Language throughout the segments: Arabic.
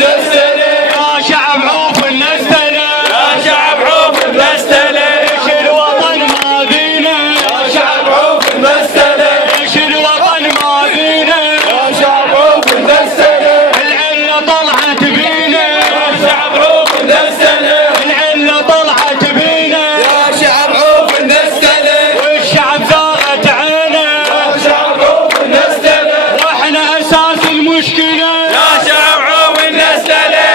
يا شعب عوف نستلم، يا شعب عوف نستلم، ايش الوطن ما بينا، يا شعب عوف نستلم، ايش الوطن ما بينا، يا شعب عوف نستلم، العلة طلعت بينا، يا شعب عوف نستلم، العلة طلعت بينا، يا شعب عوف نستلم، والشعب زاغت عينه، يا شعب عوف نستلم، واحنا اساس المشكلة، يا شعب عوف نستلم.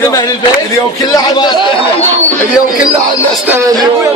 خادم اهل البيت. اليوم كله عنا استنى، اليوم كله عنا استنى اليوم.